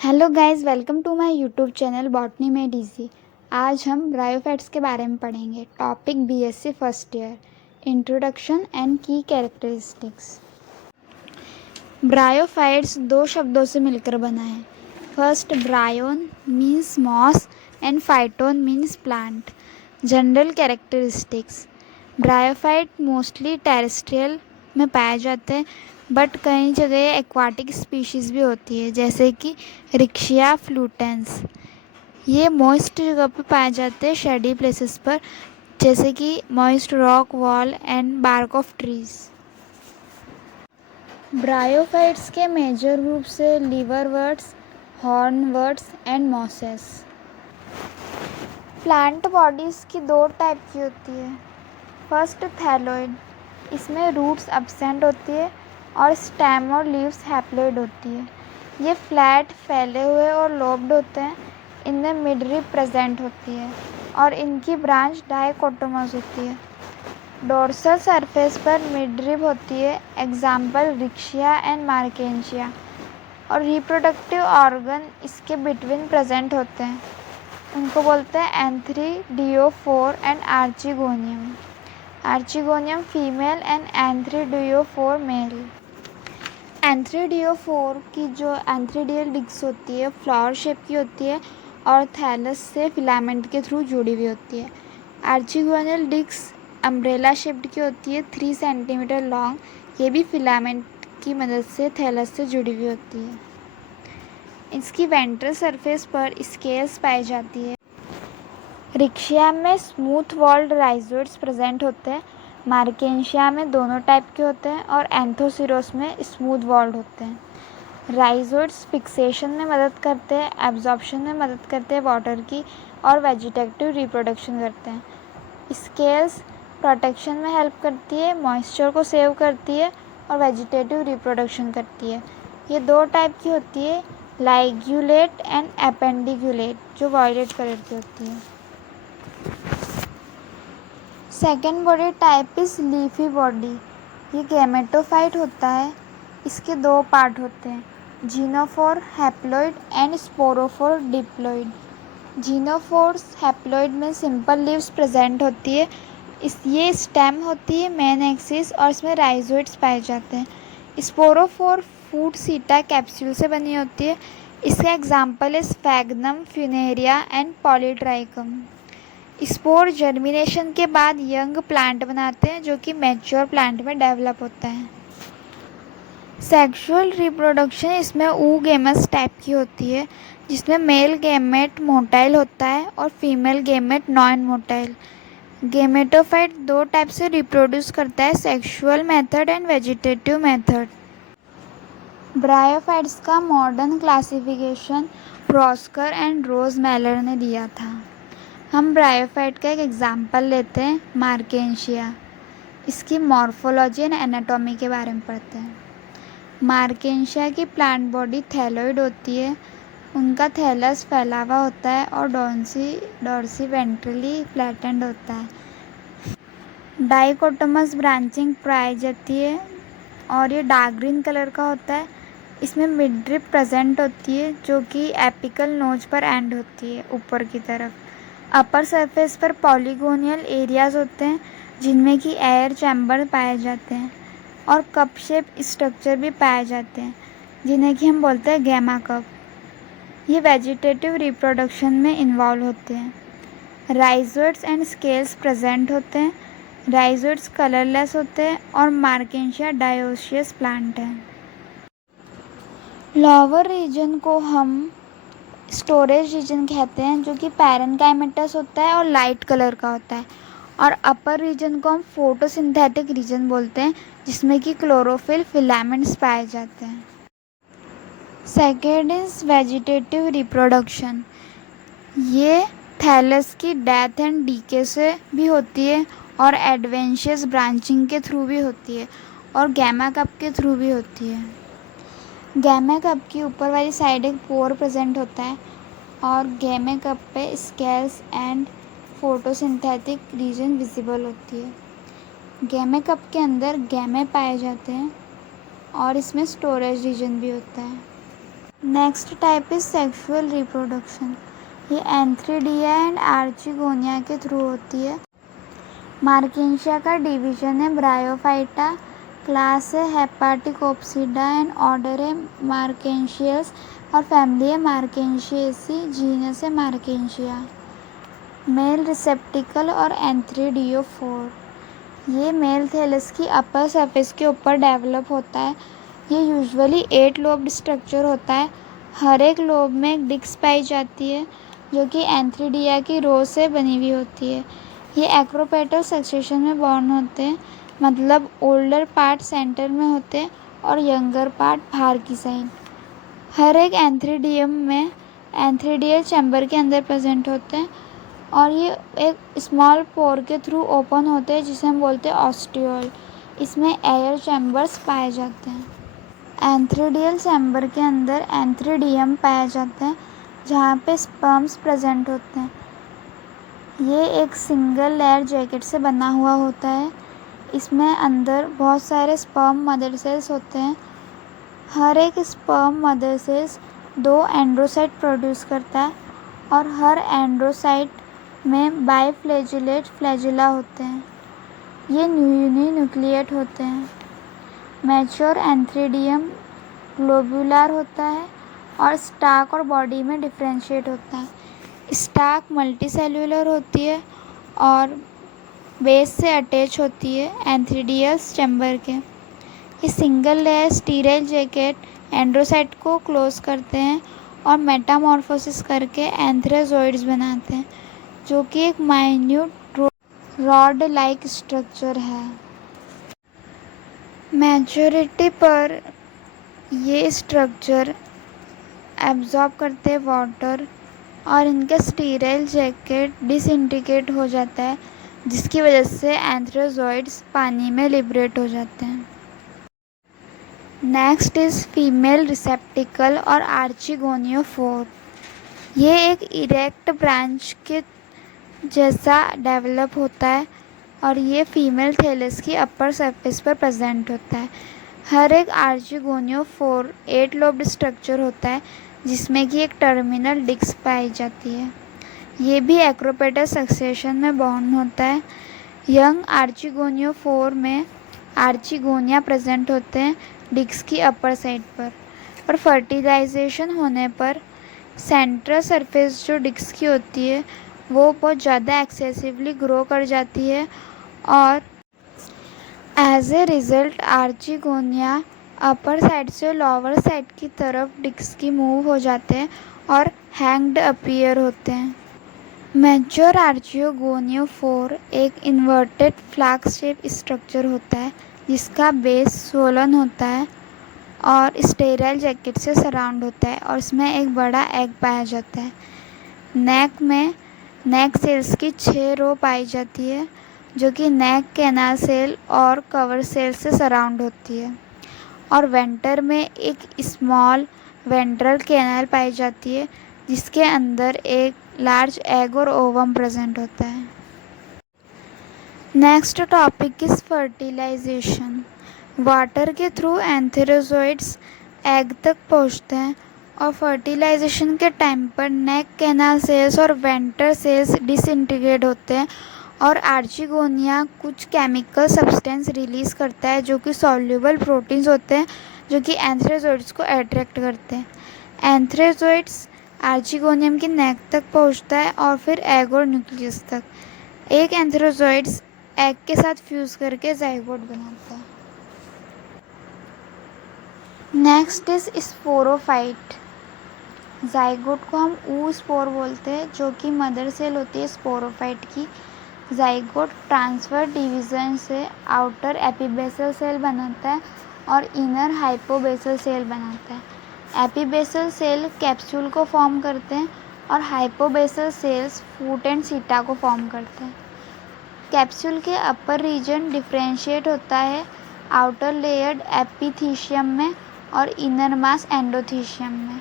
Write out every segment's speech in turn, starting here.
Hello guys, welcome to my YouTube channel botany में DC. आज हम ब्रायोफाइट्स के बारे में पढ़ेंगे। Topic BSc first year, introduction and की कैरेक्टरिस्टिक्स। ब्रायोफाइट्स दो शब्दों से मिलकर बना है। First, bryon means moss and phyton means plant. General characteristics, bryophyte mostly terrestrial में पाए जाते हैं, बट कई जगह एक्वाटिक स्पीशीज़ भी होती है, जैसे कि रिक्शिया फ्लूटेंस। ये मॉइस्ट जगह पे पाए जाते हैं, शेडी प्लेसेस पर, जैसे कि moist rock wall and bark of trees. Bryophytes के मेजर ग्रुप से liverworts, hornworts and mosses. Plant bodies की दो टाइप की होती है। फर्स्ट, थैलोइड, इसमें रूट्स एब्सेंट होती है और स्टेम और लीव्स हैप्लोइड होती है। ये फ्लैट, फैले हुए और लोब्ड होते हैं। इनमें मिडरिब प्रेजेंट होती है और इनकी ब्रांच डाइकोटोमस होती है। डोर्सल सरफेस पर मिडरिब होती है, एग्जाम्पल रिक्शिया एंड मार्केंशिया, और रिप्रोडक्टिव ऑर्गन इसके बिटवीन प्रेजेंट होते हैं। उनको बोलते हैं antheridiophore and archegonium. Archegonium female and antheridiophore male. Antheridiophore की जो एंथ्रीडियल डिस्क होती है फ्लावर शेप की होती है और थैलस से फिलामेंट के थ्रू जुड़ी हुई होती है। आर्चिगोनियल डिस्क अम्ब्रेला शेप्ड की होती है, 3 सेंटीमीटर लॉन्ग। ये भी फिलामेंट की मदद से थैलस से जुड़ी हुई होती है। इसकी वेंट्रल सरफेस पर स्केल्स पाई जाती है। रिक्शिया में स्मूथ वॉल्ड राइजोइड्स प्रेजेंट होते हैं। मार्केंशिया में दोनों टाइप के होते हैं और एंथोसिरोस में स्मूथ वॉल्ड होते हैं। राइजोइड्स फिक्सेशन में मदद करते हैं, एब्जॉर्प्शन में मदद करते हैं वाटर की, और वेजिटेटिव रिप्रोडक्शन करते हैं। स्केल्स प्रोटेक्शन में हेल्प करती है, मॉइस्चर को सेव करती है और वेजिटेटिव रिप्रोडक्शन करती है। ये दो टाइप की होती है, लाइग्यूलेट एंड एपेंडिक्यूलेट, जो वायलेट कलर की होती है। Second body type is leafy body. ये गैमेटोफाइट होता है। इसके दो पार्ट होते हैं, genophore haploid and sporophore diploid. Genophores haploid में सिंपल लीव्स प्रेजेंट होती है। ये स्टेम होती है मेन एक्सिस और इसमें राइजोइड्स पाए जाते हैं। स्पोरोफोर फूड सीटा कैप्सूल से बनी होती है। इसका एग्जाम्पल है sphagnum, Funaria and Polytrichum. Spore germination के बाद यंग प्लांट बनाते हैं, जो कि मैच्योर प्लांट में डेवलप होता है। सेक्सुअल रिप्रोडक्शन इसमें oogamous टाइप की होती है, जिसमें मेल गैमेट मोटाइल होता है और female gamete non motile. Gametophyte दो टाइप से रिप्रोड्यूस करता है, sexual method and vegetative method. Bryophytes का मॉडर्न क्लासिफिकेशन प्रॉस्कर एंड रोज मैलर ने दिया था। हम ब्रायोफाइट का एक एग्जाम्पल लेते हैं, मार्केंशिया। इसकी मॉर्फोलॉजी एंड एनाटॉमी के बारे में पढ़ते हैं। मार्केंशिया की प्लांट बॉडी थैलोइड होती है। उनका थैलस फैला हुआ होता है और डॉर्सी वेंट्रली फ्लैटेंड होता है। डाइकोटोमस ब्रांचिंग पाई जाती है और ये डार्क ग्रीन कलर का होता है। इसमें मिडरिब प्रेजेंट होती है, जो कि एपिकल नोज पर एंड होती है ऊपर की तरफ। अपर सरफेस पर पॉलीगोनियल एरियाज होते हैं, जिनमें कि एयर चैम्बर पाए जाते हैं, और कप शेप स्ट्रक्चर भी पाए जाते हैं, जिन्हें कि हम बोलते हैं गैमा कप। ये वेजिटेटिव रिप्रोडक्शन में इन्वॉल्व होते हैं। राइजोइड्स एंड स्केल्स प्रेजेंट होते हैं। राइजोइड्स कलरलेस होते हैं और मार्केंशिया डायोसियस प्लांट है। लोअर रीजन को हम स्टोरेज रीजन कहते हैं, जो कि पैरेन्काइमेटस होता है और लाइट कलर का होता है, और अपर रीजन को हम फोटोसिंथेटिक रीजन बोलते हैं, जिसमें कि क्लोरोफिल फिलामेंट्स पाए जाते हैं। Second is vegetative reproduction. ये थैलस की डेथ एंड डीके से भी होती है और एडवेंशियस ब्रांचिंग के थ्रू भी होती है और गैमा कप के थ्रू भी होती है। गैमा कप की ऊपर वाली साइड एक पोर प्रेजेंट होता है और गैमा कप पे scales and photosynthetic region visible होती है। गैमा कप के अंदर गैमे पाए जाते हैं और इसमें स्टोरेज रीजन भी होता है। Next type is sexual reproduction. ये एंथ्रीडिया एंड आर्चिगोनिया के थ्रू होती है। मार्केंशिया का डिवीजन है ब्रायोफाइटा, क्लास है हेपाटिकोप्सिडा एंड ऑर्डर है मार्केंशियस और फैमिली है मार्केंशियेसी, जीनस है मार्केंशिया। मेल रिसेप्टिकल और एंथ्रीडियोफोर। ये मेल थैलस की अपर सरफेस के ऊपर डेवलप होता है। ये यूजुअली 8 लोब्ड स्ट्रक्चर होता है। हर एक लोब में एक डिस्क पाई जाती है जो कि एंथ्रीडिया की रो से बनी हुई होती है। ये एक्रोपेटल सक्सेशन में बॉर्न होते हैं, मतलब ओल्डर पार्ट सेंटर में होते हैं और यंगर पार्ट बाहर की साइड। हर एक एंथ्रीडियम में एंथ्रीडियल चैम्बर के अंदर प्रेजेंट होते हैं और ये एक स्मॉल पोर के थ्रू ओपन होते हैं जिसे हम बोलते हैं ऑस्टियोल। इसमें एयर चैम्बर्स पाए जाते हैं। एंथ्रीडियल चैम्बर के अंदर एंथ्रीडियम पाया जाता है जहाँ पे स्पर्म्स प्रेजेंट होते हैं। ये एक सिंगल लेयर जैकेट से बना हुआ होता है। इसमें अंदर बहुत सारे स्पर्म मदर सेल्स होते हैं। हर एक स्पर्म मदर सेल्स 2 एंड्रोसाइट प्रोड्यूस करता है और हर एंड्रोसाइट में बाइफ्लैजिलेट फ्लैजिला होते हैं। ये यूनिन्यूक्लिएट होते हैं। मैच्योर एंथ्रीडियम ग्लोबुलर होता है और स्टाक और बॉडी में डिफ्रेंशिएट होता है। स्टाक मल्टीसेल्युलर होती है और बेस से अटैच होती है एंथ्रीडियस चैम्बर के। ये सिंगल लेयर स्टीराइल जैकेट एंड्रोसाइट को क्लोज करते हैं और मेटामॉर्फोसिस करके एंथ्रेजोइड्स बनाते हैं जो कि एक माइन्यूट रॉड लाइक स्ट्रक्चर है। मैच्योरिटी पर ये स्ट्रक्चर एब्जॉर्ब करते हैं वाटर और इनका स्टीराइल जैकेट डिसइंटीग्रेट हो जाता है जिसकी वजह से एंथ्रोजोइड्स पानी में लिबरेट हो जाते हैं। नेक्स्ट इज़ फीमेल रिसेप्टिकल और आर्चिगोनियोफोर। ये एक इरेक्ट ब्रांच के जैसा डेवलप होता है और ये फीमेल थैलस की अपर सरफेस पर प्रेजेंट होता है। हर एक आर्चिगोनियोफोर 8 लोब्ड स्ट्रक्चर होता है जिसमें कि एक टर्मिनल डिस्क पाई जाती है। ये भी एक्रोपेटल सक्सेशन में बॉर्न होता है। यंग आर्चिगोनियोफोर में आर्चिगोनिया प्रेजेंट होते हैं डिस्क की अपर साइड पर और फर्टिलाइजेशन होने पर सेंट्रल सरफेस जो डिस्क की होती है वो बहुत ज़्यादा एक्सेसिवली ग्रो कर जाती है और as a result archegonia upper side से लोअर साइड की तरफ डिस्क की मूव हो जाते हैं और हैंग्ड अपीयर होते हैं। मैच्योर आर्चिगोनियोफोर एक इन्वर्टेड फ्लास्क शेप स्ट्रक्चर होता है जिसका बेस स्वोलन होता है और स्टेराइल जैकेट से सराउंड होता है और इसमें एक बड़ा एग पाया जाता है। नेक सेल्स की 6 रो पाई जाती है जो कि नेक कैनाल सेल और कवर सेल से सराउंड होती है और वेंटर में एक स्मॉल वेंट्रल कैनाल पाई जाती है जिसके अंदर एक लार्ज एग और ओवम प्रेजेंट होता है। Next topic is fertilisation. Water के थ्रू एंथेरोजोइड्स एग तक पहुंचते हैं और फर्टिलाइजेशन के टाइम पर नेक कैनाल सेल्स और वेंटर सेल्स डिसइंटीग्रेट होते हैं और आर्चिगोनिया कुछ केमिकल सब्सटेंस रिलीज़ करता है जो कि सॉल्युबल प्रोटीन्स होते हैं जो कि एंथ्रेजोइड्स को अट्रैक्ट करते हैं। एंथ्रेजोइड्स आर्चिगोनियम की नेक तक पहुंचता है और फिर एग और न्यूक्लियस तक। एक एंथ्रेजोइड्स एग के साथ फ्यूज़ करके जाइगोट बनाता है। Next is sporophyte. जाइगोट को हम ऊ स्पोर बोलते हैं जो कि मदर सेल होती है स्पोरोफाइट की। जाइगोट ट्रांसफर डिवीज़न से आउटर एपीबेसल सेल बनाता है और इनर हाइपोबेसल सेल बनाता है। एपीबेसल सेल कैप्सूल को फॉर्म करते हैं और हाइपोबेसल सेल्स फूट एंड सीटा को फॉर्म करते हैं। कैप्सूल के अपर रीजन डिफ्रेंशिएट होता है आउटर लेयर्ड एपिथीशियम में और इनर मास एंडोथीशियम में।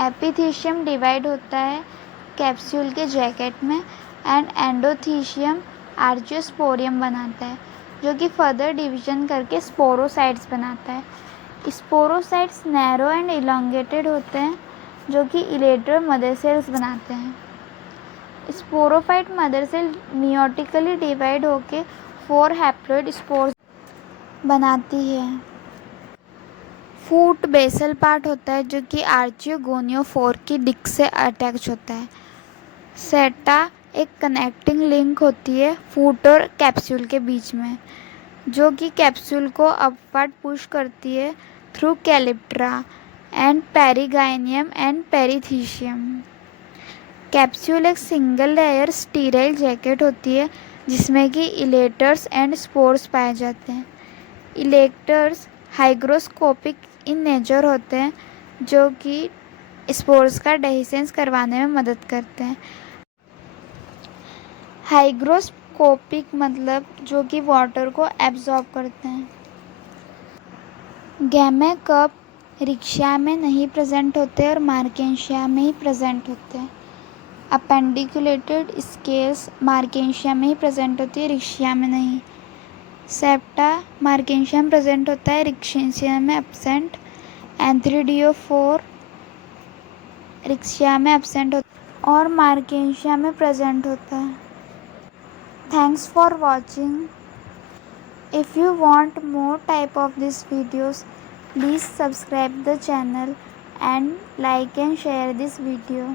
एपिथीशियम डिवाइड होता है कैप्सूल के जैकेट में एंड एंडोथीशियम आर्चियोस्पोरियम बनाता है जो कि फर्दर डिवीजन करके स्पोरोसाइट्स बनाता है। स्पोरोसाइट्स नैरो एंड इलोंगेटेड होते हैं जो कि इलेटर मदर सेल्स बनाते हैं। Sporophyte mother cell meiotically divide होकर 4 हैप्लॉइड स्पोर्स बनाती है। फूट बेसल पार्ट होता है जो कि आर्चियोगोनियोफोर की डिस्क से अटैच होता है। सेटा एक कनेक्टिंग लिंक होती है फूट और कैप्सूल के बीच में, जो कि कैप्सूल को अपवर्ड पुश करती है through calyptra and perigynium and perithecium. Capsule एक सिंगल लेयर स्टीराइल जैकेट होती है जिसमें कि इलेटर्स एंड स्पोर्स पाए जाते हैं। इलेक्टर्स हाइग्रोस्कोपिक इन नेचर होते हैं जो कि स्पोर्स का डेहिसेंस करवाने में मदद करते हैं। हाइग्रोस्कोपिक मतलब जो कि वाटर को एब्जॉर्ब करते हैं। गैमेकप रिक्शिया में नहीं प्रेजेंट होते और मार्केंशिया में ही प्रेजेंट होते हैं। अपेंडिकुलेटेड स्केल्स मार्केंशिया में ही प्रेजेंट होती है, रिक्शिया में नहीं। सेप्टा मार्केंशिया में प्रेजेंट होता है, रिक्शिया में एब्सेंट। एंथ्रीडियोफोर रिक्शिया में एब्सेंट होता है और मार्केंशिया में प्रेजेंट होता है। Thanks for watching. If you want more type of these videos, please subscribe the channel and like and share this video.